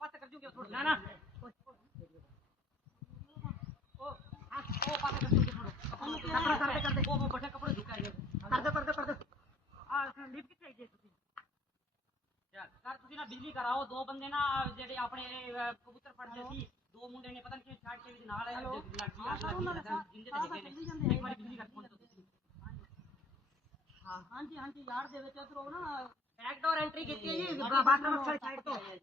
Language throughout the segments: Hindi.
ने किया नहीं कह दे कह दे सरपंच ने कह दे यार ਵੀ ਕਹਿਣ ਚ ਤਾਂ ਸਵੇਰ ਦੇ ਰੋਕੀ ਜਾਂਦੇ ਸਾਲਿਆਂ ਨੂੰ मर ਮਰਨ लो भैन तो कुत्ता आया पंछी नहीं जावे लेने सालियो ਉਹ ਪੱਤ ਕਰ ਜੂਗੇ ਥੋੜਾ ਨਾ ਨਾ ਉਹ ਹਾਂ ਉਹ ਪੱਤ ਕਰ ਜੂਗੇ ਥੋੜਾ कपड़ा कर दे कर दे ਉਹ ਉਹ ਬੱਠੇ ਕੱਪੜੇ ਧੁਕਾ ਰਹੇ कर दे कर दे कर दे ਆ ਲਿਪ ਕਿੱਥੇ ਗਏ ਤੁਸੀਂ ਯਾਰ ਸਰ ਤੁਸੀਂ ਨਾ ਬਿਜਲੀ ਕਰਾਓ ਦੋ ਬੰਦੇ ਨਾ ਜਿਹੜੇ ਆਪਣੇ ਅਹ, ਕਬੂਤਰ ਫੜਦੇ ਸੀ ਦੋ ਮੁੰਡੇ ਨੇ ਪਤਾ ਨਹੀਂ ਛੱਡ ਕੇ ਵੀ ਨਾਲ ਆਏ ਲੱਗੀ ਅੱਗ ਲੱਗੀ ਜਿੰਦੇ ਤੇ ਹੈਗੇ ਨੇ ਇੱਕ ਵਾਰੀ ਬਿਜਲੀ ਕਰ ਫੋਨ ਤੁਸੀਂ हाँ ਹਾਂਜੀ ਹਾਂਜੀ ਯਾਰ ਦੇ ਵਿੱਚ ਉਧਰੋਂ ਨਾ बैक डोर एंट्री की थी जी बाथरूम वाली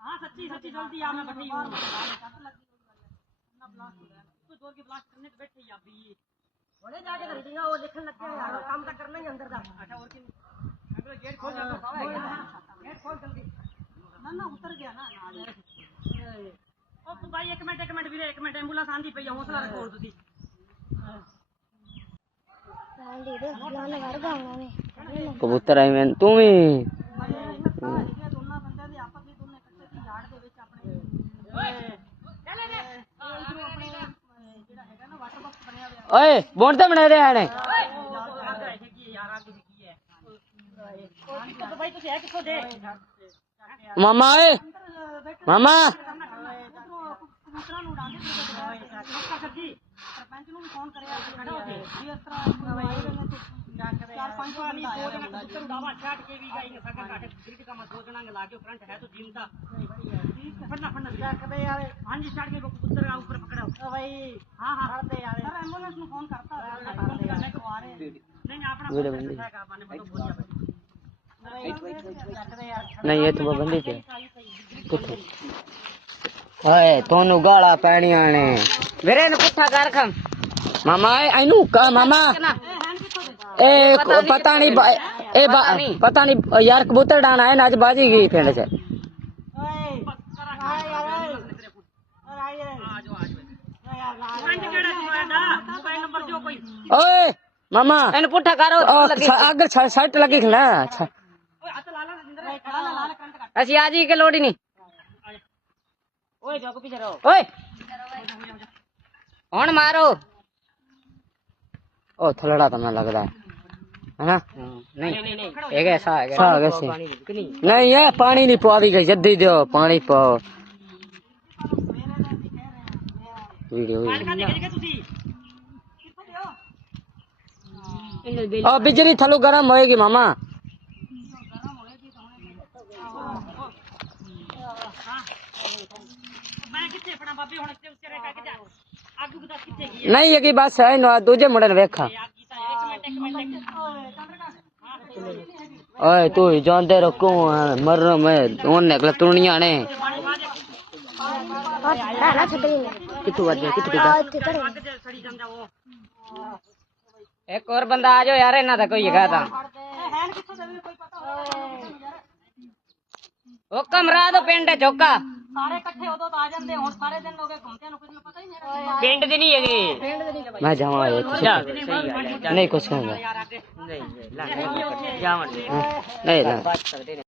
हाँ सच्ची सच्ची जल्दी आ मैं बैठी हूँ इसको ज़ोर के ब्लास्ट करने बैठे आप भी बड़े जाके धरेगा वो लिखन लगते हैं यार काम तक करना ही अंदर का अच्छा और की गेट खोल गेट खोल जल्दी ना ना उतर गया ना ओ भाई एक मिनट एक मिनट भी एक मिनट एंबुलेंस आंदी पई हौसला रखो और तुसी ਹੁਣ ਤੁਸੀਂ ਕਬੂਤਰ ਐਵੇਂ ਤੂੰ ਵੀ ਦੋਨਾਂ ਬੰਦਿਆਂ ਦੇ ਆਪਸ ਵਿੱਚ ਦੋਨੇ ਇਕੱਠੇ ਸੀ ਯਾਰਡ ਦੇ ਵਿੱਚ ਆਪਣੇ ਚੱਲੇ ਨੇ ਇਧਰੋਂ ਆਪਣੇ ਅਹ, ਜਿਹੜਾ ਹੈਗਾ ਨਾ ਵਾਟਰ ਬਾਕਸ ਬਣਿਆ ਹੋਇਆ ਓਏ ਬੋਂਡ ਤੇ ਬਣੇ ਰਹੇ ਨੇ ਅੱਗ ਹੈਗੀ ਹੈ ਯਾਰ ਅੱਗ ਹੈਗੀ ਹੈ ਉਹ ਭਾਈ ਤੁਸੀਂ ਹੈ ਕਿੱਥੋਂ ਦੇ ਮਾਮਾ ਓਏ ਮਾਮਾ ਕਬੂਤਰਾਂ ਨੂੰ ਉਡਾਉਂਦੇ ਸੀ ਨਮਸਕਾਰ ਸਰ ਜੀ ਸਰਪੰਚ ਨੂੰ ਵੀ ਫੋਨ ਕਰਿਆ ਸੀ ਖੜਾ ਹੋ ਕੇ ਵੀ ਇਸ ਤਰ੍ਹਾਂ ਚਾਰ ਪੰਜ ਵਾਲੀ ਦੋ ਜਣਾ ਕਬੂਤਰ ਉਡਾਵਾ ਛੱਡ ਕੇ ਵੀ ਗਈ ਸਗਾ ਘਾਟੇ ਗ੍ਰਿਡ ਦਾ ਮਤ ਦੋ ਜਣਾ ਲਾ ਕੇ ਕਰੰਟ ਹੈ ਤਾਂ ਜਿੰਦਾ ਠੀਕ ਹੈ ਫੜਨਾ ਫੜਨਾ कबे यार ਹਾਂਜੀ ਛੱਡ ਕੇ ਕਬੂਤਰ ਆ ਉੱਪਰ ਪਕੜਾਓ ओ भाई ਹਾਂ ਹਾਂ करते यार ਸਰ ਐਂਬੂਲੈਂਸ ਨੂੰ ਫੋਨ ਕਰਤਾ ਫੋਨ ਕਰਨੇ ਕੋ ਆ ਰਹੇ ਨਹੀਂ ਨਹੀਂ ਆਪਣਾ ਵੀਡੀਓ ਫੋਨ ਬੰਦੀ। ਹੈਗਾ ਮਾਨੇ ਮਤੋਂ ਬੋਲਿਆ ਨਹੀਂ ਇਹ ਹਾਏ ਤੁਹਾਨੂੰ ਗਾਲਾਂ ਪੈਣੀਆਂ ਨੇ। ਵੀਰੇ ਨੂੰ ਪੁੱਠਾ ਕਰ ਖਮ। ਮਾਮਾ ਇਹ- ਇਹਨੂੰ ਕਾ ਮਾਮਾ। ਇਹ ਕੋ- ਪਤਾ ਨਹੀਂ ਬਾ- ਇਹ ਬਾ- ਪਤਾ ਨਹੀਂ। ਯਾਰ ਕਬੂਤਰ ਡਾਣਾ ਹੈ ਅੱਜ ਬਾਜੀ ਗਈ ਪਿੰਡ 'ਚ। ਓਏ ਮਾਮਾ। ਇਹਨੂੰ ਪੁੱਠਾ ਕਰ ਉਹ ਉਹ ਲੱਗੀ। ਸ- ਅੱਗ ਸੱਟ ਲੱਗੀ ਖਲਾ ਅੱਛਾ। ਅਸੀਂ ਆ ਜੀ ਕੇ ਲੋੜ ਹੀ ਨਹੀਂ। ओए पीछे रहो ओए मारो? ओ थलड़ा तो लग रहा है। है ना? नहीं एक ऐसा है कैसे हाँ, नहीं? पानी नहीं पावी गई जल्दी दो पानी पाओ। वीडियो बिजली थलो गरम होएगी मामा। ਨਹੀਂ ਹੈਗੀ ਬਸ ਹੈ ਨਾ ਦੂਜੇ ਮੁੰਡੇ ਨੂੰ ਵੇਖਾਂ ਅੱਗ ਕੀਤਾ ਇੱਕ ਮਿੰਟ ਇੱਕ ਮਿੰਟ ਇੱਕ ਓਏ ਚੰਦਰਕਾ ਓਏ ਤੂੰ ਹੀ ਜਾਂਦੇ ਰੋ ਕੌਣ ਮਰ ਮੈਂ ਉਹਨੇ ਨਿਕਲ ਤੁਣੀਆਂ ਨੇ ਕਿੱਥੋਂ ਵੱਜੇ ਕਿੱਥੋਂ ਕਿੱਥੋਂ ਅੱਗ ਦੇ ਸੜੀ ਜਾਂਦਾ ਉਹ ਇੱਕ ਹੋਰ ਬੰਦਾ ਆ ਜਾਓ ਯਾਰ ਇਹਨਾਂ ਦਾ ਹੈਗਾ ਤਾਂ ਉਹ ਕਮਰਾ ਤੋਂ ਪਿੰਡ ਚੋਕਾ ਸਾਰੇ ਇਕੱਠੇ ਉਦੋਂ ਤਾਂ ਆ ਜਾਂਦੇ ਹੁਣ ਸਾਰੇ ਦਿਨ ਹੋ ਗਏ ਘੁੰਮਦਿਆਂ ਨੂੰ ਕੁਝ ਨੂੰ ਪਤਾ ਹੀ ਨਹੀਂ ਰਿਹਾ ਪਿੰਡ ਦੀ ਨਹੀਂ ਹੈਗੀ ਮੈਂ ਜਾਵਾਂ ਨਹੀਂ ਕੁਛ ਨਹੀਂ ਨਹੀਂ ਜਾਵਣ ਨਹੀਂ ਨਾ